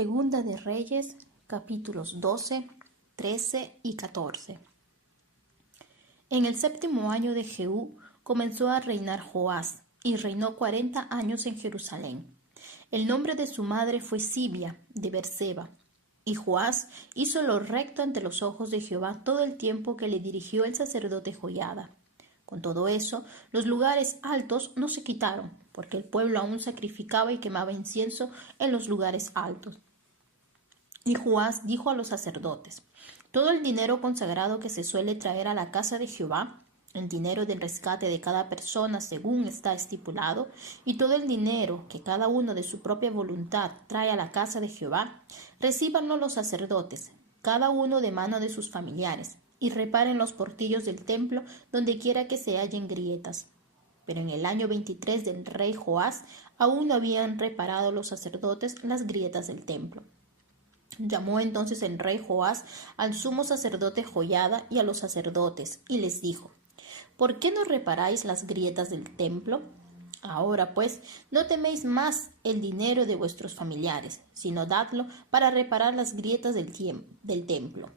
Segunda de Reyes, capítulos 12, 13 y 14. En el 7º año de Jehú comenzó a reinar Joás, y reinó 40 años en Jerusalén. El nombre de su madre fue Sibia, de Berseba. Y Joás hizo lo recto ante los ojos de Jehová todo el tiempo que le dirigió el sacerdote Joiada. Con todo eso, los lugares altos no se quitaron, porque el pueblo aún sacrificaba y quemaba incienso en los lugares altos. Y Joás dijo a los sacerdotes: todo el dinero consagrado que se suele traer a la casa de Jehová, el dinero del rescate de cada persona según está estipulado, y todo el dinero que cada uno de su propia voluntad trae a la casa de Jehová, recíbanlo los sacerdotes, cada uno de mano de sus familiares, y reparen los portillos del templo donde quiera que se hallen grietas. Pero en el año 23 del rey Joás aún no habían reparado los sacerdotes las grietas del templo. Llamó entonces el rey Joás al sumo sacerdote Joiada y a los sacerdotes, y les dijo: ¿por qué no reparáis las grietas del templo? Ahora pues, no teméis más el dinero de vuestros familiares, sino dadlo para reparar las grietas del templo.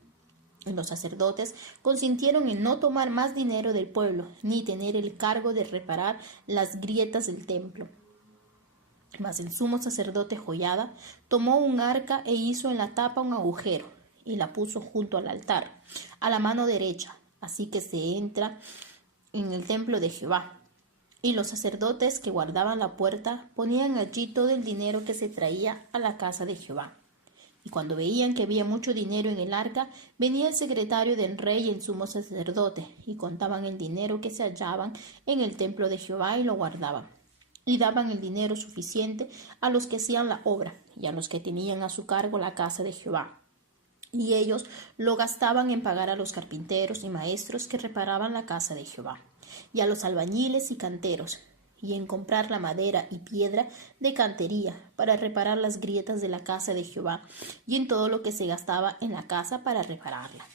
Y los sacerdotes consintieron en no tomar más dinero del pueblo, ni tener el cargo de reparar las grietas del templo. Mas el sumo sacerdote Joiada tomó un arca e hizo en la tapa un agujero, y la puso junto al altar, a la mano derecha, así que se entra en el templo de Jehová. Y los sacerdotes que guardaban la puerta ponían allí todo el dinero que se traía a la casa de Jehová. Y cuando veían que había mucho dinero en el arca, venía el secretario del rey y el sumo sacerdote, y contaban el dinero que se hallaban en el templo de Jehová y lo guardaban. Y daban el dinero suficiente a los que hacían la obra y a los que tenían a su cargo la casa de Jehová. Y ellos lo gastaban en pagar a los carpinteros y maestros que reparaban la casa de Jehová, y a los albañiles y canteros, y en comprar la madera y piedra de cantería para reparar las grietas de la casa de Jehová, y en todo lo que se gastaba en la casa para repararla.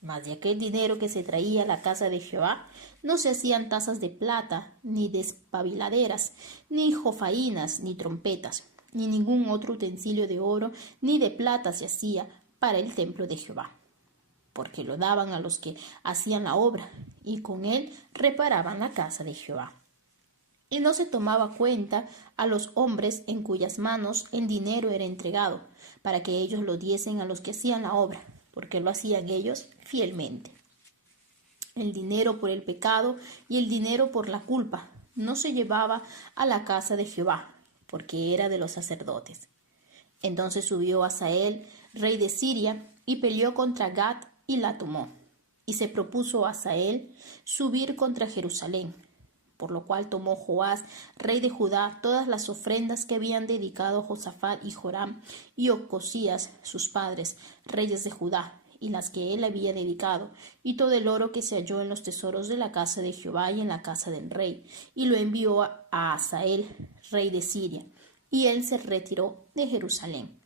Mas de aquel dinero que se traía a la casa de Jehová, no se hacían tazas de plata, ni despabiladeras, ni jofainas, ni trompetas, ni ningún otro utensilio de oro, ni de plata se hacía para el templo de Jehová, porque lo daban a los que hacían la obra, y con él reparaban la casa de Jehová. Y no se tomaba cuenta a los hombres en cuyas manos el dinero era entregado, para que ellos lo diesen a los que hacían la obra, porque lo hacían ellos fielmente. El dinero por el pecado y el dinero por la culpa no se llevaba a la casa de Jehová, porque era de los sacerdotes. Entonces subió Hazael, rey de Siria, y peleó contra Gat y la tomó. Y se propuso Hazael subir contra Jerusalén, por lo cual tomó Joás, rey de Judá, todas las ofrendas que habían dedicado Josafat y Joram y Ocosías, sus padres, reyes de Judá, y las que él había dedicado, y todo el oro que se halló en los tesoros de la casa de Jehová y en la casa del rey, y lo envió a Hazael, rey de Siria, y él se retiró de Jerusalén.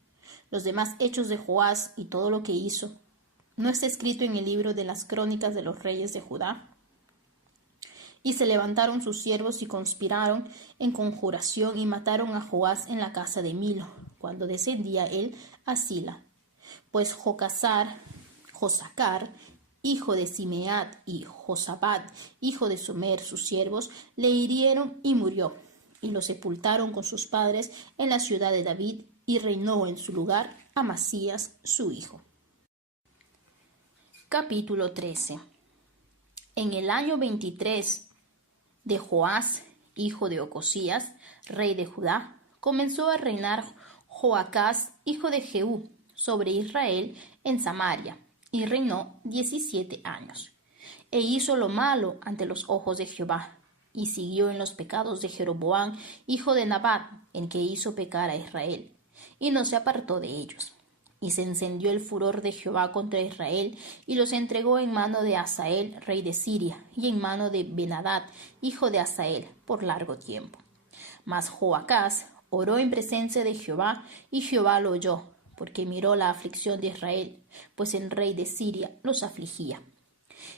Los demás hechos de Joás y todo lo que hizo, ¿no está escrito en el libro de las crónicas de los reyes de Judá? Y se levantaron sus siervos y conspiraron en conjuración y mataron a Joás en la casa de Milo, cuando descendía él a Sila. Pues Josacar, hijo de Simeat, y Josabad, hijo de Somer, sus siervos, le hirieron y murió, y lo sepultaron con sus padres en la ciudad de David, y reinó en su lugar Amasías, su hijo. Capítulo 13. En el año 23 de Joás, hijo de Ocosías, rey de Judá, comenzó a reinar Joacás, hijo de Jehú, sobre Israel en Samaria, y reinó 17 años. E hizo lo malo ante los ojos de Jehová, y siguió en los pecados de Jeroboam, hijo de Nabat, en que hizo pecar a Israel, y no se apartó de ellos. Y se encendió el furor de Jehová contra Israel, y los entregó en mano de Hazael, rey de Siria, y en mano de Ben-Hadad, hijo de Hazael, por largo tiempo. Mas Joacás oró en presencia de Jehová, y Jehová lo oyó, porque miró la aflicción de Israel, pues el rey de Siria los afligía.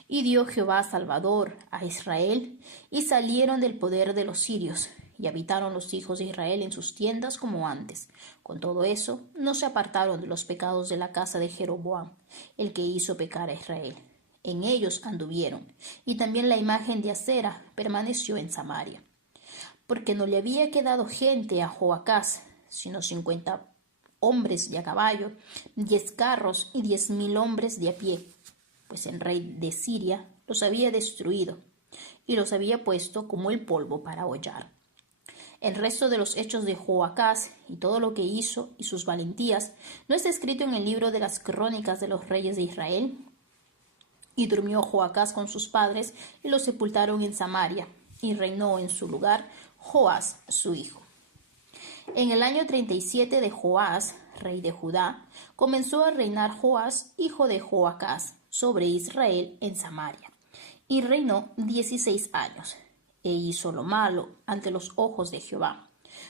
Y dio Jehová Salvador a Israel, y salieron del poder de los sirios, y habitaron los hijos de Israel en sus tiendas como antes. Con todo eso, no se apartaron de los pecados de la casa de Jeroboam, el que hizo pecar a Israel. En ellos anduvieron, y también la imagen de Acera permaneció en Samaria, porque no le había quedado gente a Joacás, sino 50 hombres de a caballo, 10 carros y 10.000 hombres de a pie, pues el rey de Siria los había destruido y los había puesto como el polvo para hollar. El resto de los hechos de Joacás y todo lo que hizo y sus valentías no está escrito en el libro de las crónicas de los reyes de Israel. Y durmió Joacás con sus padres y los sepultaron en Samaria, y reinó en su lugar Joás su hijo. En el año 37 de Joás, rey de Judá, comenzó a reinar Joás, hijo de Joacás, sobre Israel en Samaria, y reinó 16 años, e hizo lo malo ante los ojos de Jehová.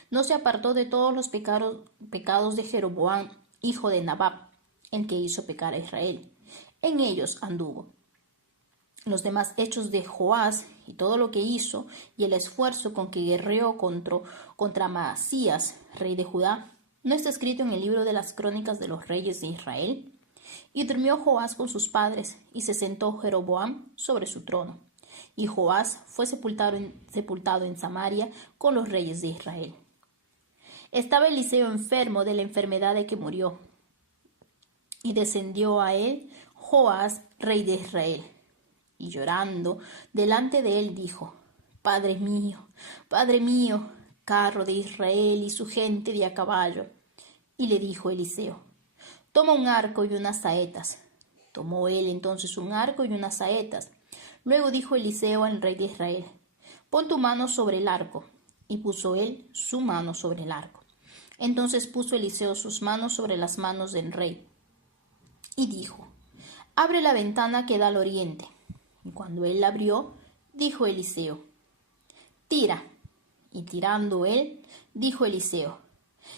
No se apartó de todos los pecados de Jeroboam, hijo de Nabat, el que hizo pecar a Israel. En ellos anduvo. Los demás hechos de Joás y todo lo que hizo y el esfuerzo con que guerreó contra Amasías, rey de Judá, ¿no está escrito en el libro de las crónicas de los reyes de Israel? Y durmió Joás con sus padres, y se sentó Jeroboam sobre su trono. Y Joás fue sepultado en Samaria con los reyes de Israel. Estaba Eliseo enfermo de la enfermedad de que murió, y descendió a él Joás, rey de Israel, y llorando delante de él dijo: Padre mío, carro de Israel y su gente de a caballo. Y le dijo Eliseo: Toma un arco y unas saetas. Tomó él entonces un arco y unas saetas. Luego dijo Eliseo al rey de Israel: Pon tu mano sobre el arco. Y puso él su mano sobre el arco. Entonces puso Eliseo sus manos sobre las manos del rey, y dijo: Abre la ventana que da al oriente. Y cuando él la abrió, dijo Eliseo: Tira. Y tirando él, dijo Eliseo: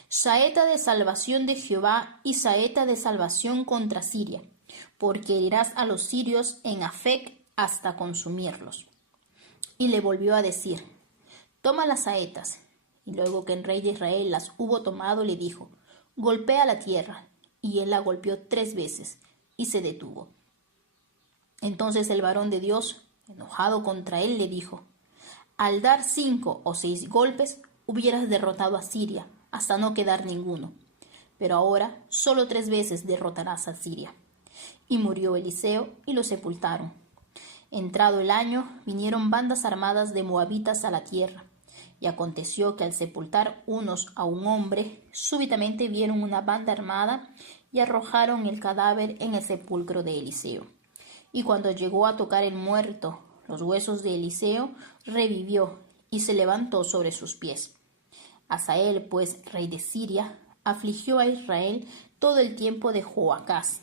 Saeta de salvación de Jehová y saeta de salvación contra Siria, porque herirás a los sirios en Afec hasta consumirlos. Y le volvió a decir: Toma las saetas. Y luego que el rey de Israel las hubo tomado, le dijo: Golpea la tierra. Y él la golpeó 3 veces, y se detuvo. Entonces el varón de Dios, enojado contra él, le dijo: Al dar 5 o 6 golpes, hubieras derrotado a Siria, hasta no quedar ninguno. Pero ahora solo 3 veces derrotarás a Siria. Y murió Eliseo, y lo sepultaron. Entrado el año, vinieron bandas armadas de moabitas a la tierra. Y aconteció que al sepultar unos a un hombre, súbitamente vieron una banda armada y arrojaron el cadáver en el sepulcro de Eliseo. Y cuando llegó a tocar el muerto los huesos de Eliseo, revivió y se levantó sobre sus pies. Hazael, pues, rey de Siria, afligió a Israel todo el tiempo de Joacás.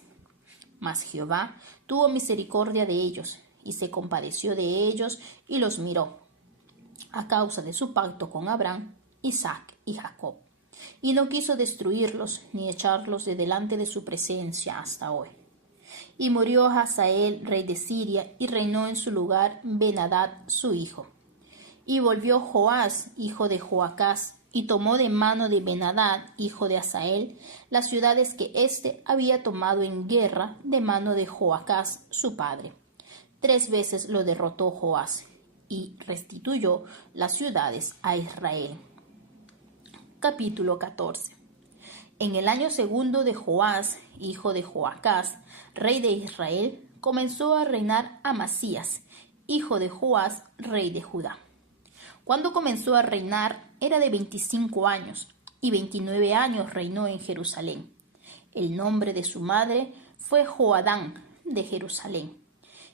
Mas Jehová tuvo misericordia de ellos, y se compadeció de ellos, y los miró, a causa de su pacto con Abraham, Isaac y Jacob, y no quiso destruirlos, ni echarlos de delante de su presencia hasta hoy. Y murió Hazael, rey de Siria, y reinó en su lugar Ben-Hadad, su hijo. Y volvió Joás, hijo de Joacás, y tomó de mano de Ben-Hadad, hijo de Hazael, las ciudades que éste había tomado en guerra de mano de Joacás, su padre. 3 veces lo derrotó Joás, y restituyó las ciudades a Israel. Capítulo 14. En el año segundo de Joás, hijo de Joacás, rey de Israel, comenzó a reinar Amasías, hijo de Joás, rey de Judá. Cuando comenzó a reinar era de 25 años, y 29 años reinó en Jerusalén. El nombre de su madre fue Joadán de Jerusalén.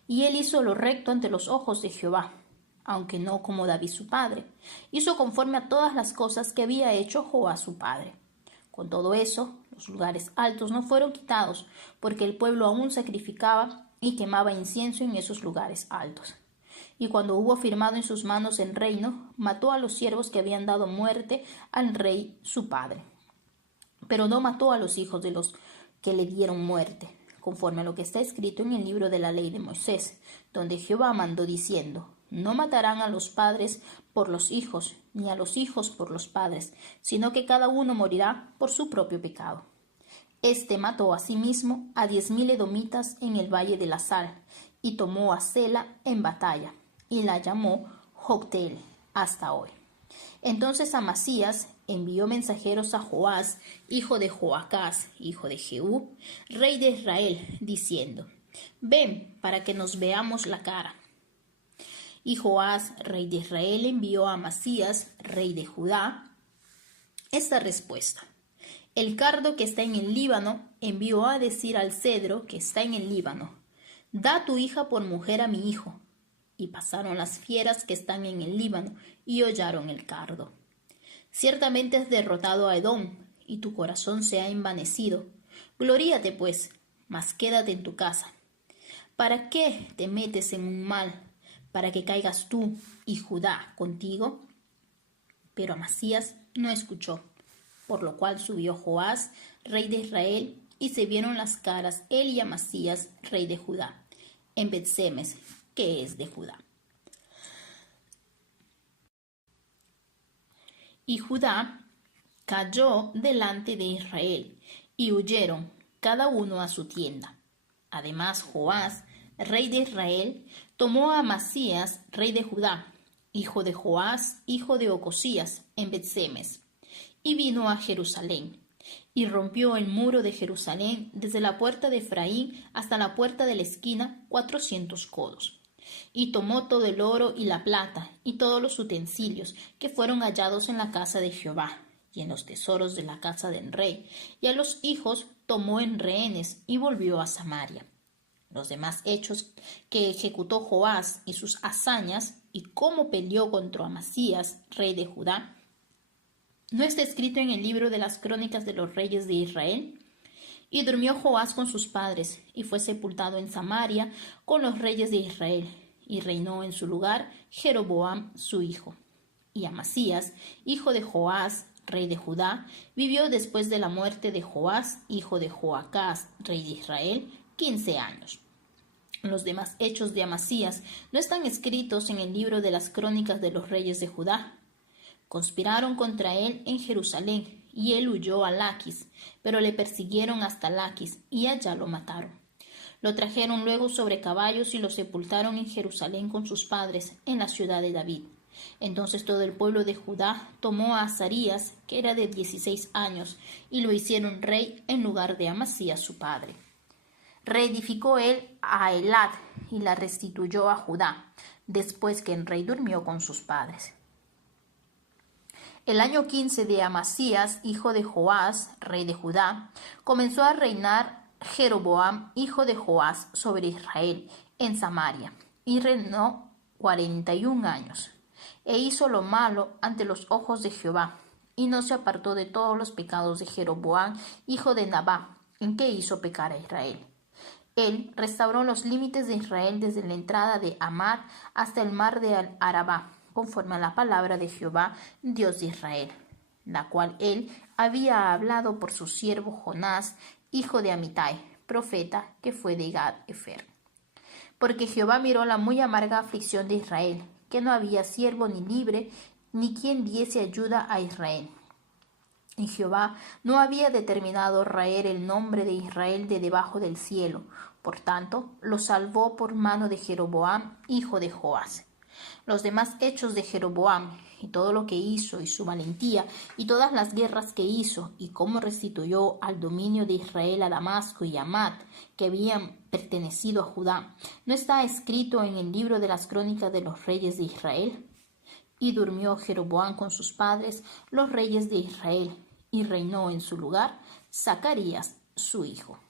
Y él hizo lo recto ante los ojos de Jehová, aunque no como David su padre. Hizo conforme a todas las cosas que había hecho Joás su padre. Con todo eso, los lugares altos no fueron quitados, porque el pueblo aún sacrificaba y quemaba incienso en esos lugares altos. Y cuando hubo firmado en sus manos el reino, mató a los siervos que habían dado muerte al rey su padre. Pero no mató a los hijos de los que le dieron muerte, conforme a lo que está escrito en el libro de la ley de Moisés, donde Jehová mandó diciendo: no matarán a los padres por los hijos, ni a los hijos por los padres, sino que cada uno morirá por su propio pecado. Este mató asimismo a 10,000 edomitas en el valle de la Sal, y tomó a Sela en batalla, y la llamó Jocteel hasta hoy. Entonces Amasías envió mensajeros a Joás, hijo de Joacás, hijo de Jehú, rey de Israel, diciendo: Ven, para que nos veamos la cara. Y Joás, rey de Israel, envió a Amasías, rey de Judá, esta respuesta: El cardo que está en el Líbano envió a decir al cedro que está en el Líbano: Da tu hija por mujer a mi hijo. Y pasaron las fieras que están en el Líbano y hollaron el cardo. Ciertamente has derrotado a Edom, y tu corazón se ha envanecido. Gloríate, pues, mas quédate en tu casa. ¿Para qué te metes en un mal? ¿Para que caigas tú y Judá contigo? Pero Amasías no escuchó, por lo cual subió Joás, rey de Israel, y se vieron las caras él y Amasías, rey de Judá, en Bet-Semes, que es de Judá. Y Judá cayó delante de Israel, y huyeron cada uno a su tienda. Además Joás, rey de Israel, tomó a Amasías, rey de Judá, hijo de Joás, hijo de Ocosías, en Bet-Semes, y vino a Jerusalén, y rompió el muro de Jerusalén desde la puerta de Efraín hasta la puerta de la esquina, 400 codos. Y tomó todo el oro y la plata, y todos los utensilios que fueron hallados en la casa de Jehová, y en los tesoros de la casa del rey, y a los hijos tomó en rehenes, y volvió a Samaria. Los demás hechos que ejecutó Joás y sus hazañas, y cómo peleó contra Amasías, rey de Judá, ¿no está escrito en el libro de las crónicas de los reyes de Israel? Y durmió Joás con sus padres, y fue sepultado en Samaria con los reyes de Israel, y reinó en su lugar Jeroboam su hijo. Y Amasías, hijo de Joás, rey de Judá, vivió después de la muerte de Joás, hijo de Joacás, rey de Israel, 15 años. Los demás hechos de Amasías no están escritos en el libro de las crónicas de los reyes de Judá. Conspiraron contra él en Jerusalén, y él huyó a Laquis, pero le persiguieron hasta Laquis, y allá lo mataron. Lo trajeron luego sobre caballos y lo sepultaron en Jerusalén con sus padres, en la ciudad de David. Entonces todo el pueblo de Judá tomó a Azarías, que era de 16 años, y lo hicieron rey en lugar de Amasías su padre. Reedificó él a Elad, y la restituyó a Judá, después que el rey durmió con sus padres. El año 15 de Amasías, hijo de Joás, rey de Judá, comenzó a reinar Jeroboam, hijo de Joás, sobre Israel, en Samaria, y reinó 41 años. E hizo lo malo ante los ojos de Jehová, y no se apartó de todos los pecados de Jeroboam, hijo de Nabá, en que hizo pecar a Israel. Él restauró los límites de Israel desde la entrada de Amad hasta el mar de Arabá, conforme a la palabra de Jehová, Dios de Israel, la cual él había hablado por su siervo Jonás, hijo de Amitai, profeta, que fue de Gad-Efer. Porque Jehová miró la muy amarga aflicción de Israel, que no había siervo ni libre, ni quien diese ayuda a Israel. Y Jehová no había determinado raer el nombre de Israel de debajo del cielo, por tanto, lo salvó por mano de Jeroboam, hijo de Joás. Los demás hechos de Jeroboam, y todo lo que hizo, y su valentía, y todas las guerras que hizo, y cómo restituyó al dominio de Israel a Damasco y a Amat, que habían pertenecido a Judá, ¿no está escrito en el libro de las crónicas de los reyes de Israel? Y durmió Jeroboam con sus padres, los reyes de Israel, y reinó en su lugar Zacarías su hijo.